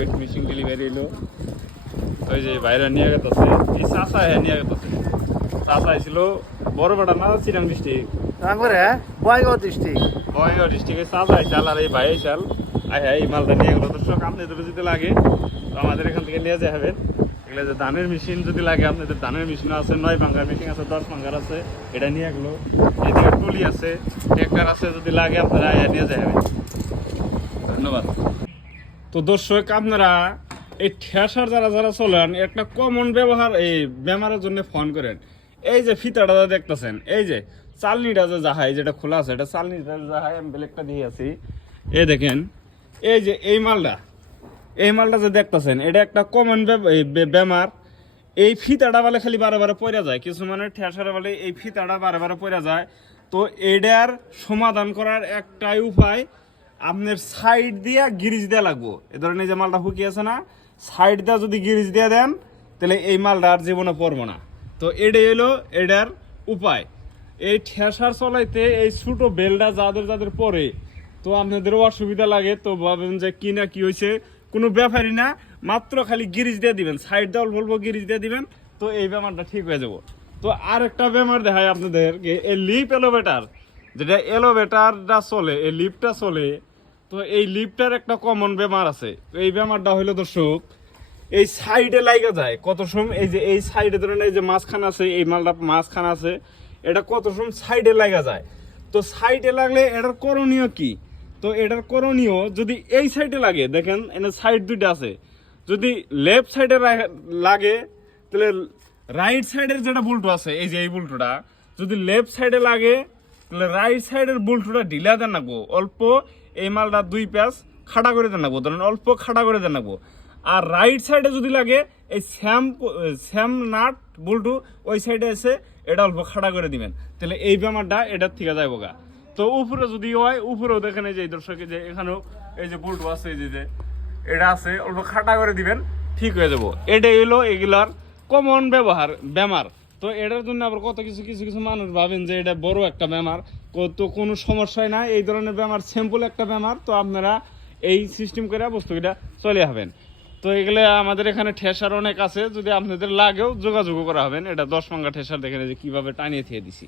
Weight machine delivery এলো। ওই যে বাইরে নিয়ে গেছে এই চাষা নিয়ে গেছে। চাষা ছিল বড় বাটা না চিরাং ডিস্ট্রিক্ট বয়গাঁও ডিস্ট্রিক্ট বয়গাঁও ডিস্ট্রিক্টের চাষা চাল আর এই ভাই চাল এই মালটা নিয়ে গেলো। দর্শক আপনাদের যদি লাগে তো আমাদের এখান থেকে নিয়ে যাওয়া হবেন। এগুলো যে ধানের মেশিন যদি লাগে আপনাদের ধানের মেশিনও আছে, 9 ভাঙ্গার মেশিন আছে, 10 ভাঙ্গার আছে, এটা নিয়ে গেলো। এদিকে টুলি আছে, ট্র্যাক্টর আছে, যদি লাগে আপনারা নিয়ে যাওয়া হবেন। ধন্যবাদ। তো দর্শক আপনারা এই ঠেসার যারা যারা চলেন একটা কমন ব্যবহার এই বেমারের জন্য ফোন করেন। এই যে ফিতাটা দেখতেছেন, এই যে চালনিটা যে যাহাই যেটা খোলা আছে, এটা চালনিটা যাহাই আমি ব্লেকটা দিয়ে আছি। এই দেখেন এই যে এই মালটা যে দেখতেছেন এটা একটা কমন বেমার। এই ফিতাটা বলে খালি বারে বারে পড়ে যায়, কিছু মানে ঠেসার বলে এই ফিতাটা বারে বারে পড়ে যায়। তো এটার সমাধান করার একটাই উপায়, আপনার সাইড দিয়া গিরিজ দেওয়া লাগবো। এ ধরনের যে মালটা ফুকিয়েছে না, সাইড দিয়ে যদি গিরিজ দিয়ে দেন তাহলে এই মালটা আর জীবনে পড়বো না। তো এটাই হলো এটার উপায়। এই ঠেসার চলাইতে এই ছোটো বেলটা যাদের যাদের পরে তো আপনাদেরও অসুবিধা লাগে, তো ভাবেন যে কি না কি হয়েছে, কোনো ব্যাপারই না, মাত্র খালি গিরিজ দিয়ে দিবেন, সাইড দিয়ে অল্প অল্প গিরিজ দিয়ে দিবেন, তো এই বেমারটা ঠিক হয়ে যাব। তো আর একটা বেমার দেখায় আপনাদেরকে, এই লিপ এলোভেটার, যেটা এলোভেটারটা চলে, এই লিপটা চলে। তো এই লিপটার একটা কমন বেমার আছে। এই বেমারটা হইলো দর্শক এই সাইডে লাগা যায় কত সময়, এই যে এই সাইডে ধরেন এই যে মাঝখান আছে, এই মালটা মাঝখান আছে, এটা কত সময় সাইডে লাগা যায়। তো সাইডে লাগলে এটার করণীয় কি? তো এটার করণীয় যদি এই সাইডে লাগে, দেখেন এখানে সাইড দুইটা আছে, যদি লেফট সাইডে লাগে তাহলে রাইট সাইডের যেটা বুলটু আছে, এই যে এই বুলটুটা যদি লেফট সাইডে লাগে তাহলে রাইট সাইডের বুলটুটা ঢিলা দেন রাখবো, অল্প এই মালটা 2 প্যাচ খাড়া করে দেন রাখবো, ধরেন অল্প খাড়া করে দেন রাখবো। আর রাইট সাইডে যদি লাগে এই স্যাম নাট বুলটু ওই সাইডে এসে এটা অল্প খাড়া করে দিবেন, তাহলে এই বেমারটা এটার থেকে যাইব গা। তো উপরে যদি হয়, উপরেও দেখেন এই যে দর্শকে যে এখানেও এই যে বুলটু আছে, এই যে এটা আছে, অল্প খাটা করে দিবেন, ঠিক হয়ে যাব। এটাই হলো এগুলার কমন ব্যবহার বেমার। তো এটার জন্য আবার কত কিছু কিছু কিছু মানুষ ভাবেন যে এটা বড় একটা বেমার, তো কোনো সমস্যাই না, এই ধরনের বেমার সিম্পল একটা বেমার। তো আপনারা এই সিস্টেম করে বস্তুটা চলে হবেন। তো এগুলো আমাদের এখানে ঠেসার অনেক আছে, যদি আপনাদের লাগেও যোগাযোগ করা হবেন। এটা 10 ভাঙ্গা ঠেসার, দেখেন যে কীভাবে টানিয়ে থিয়ে দিছি।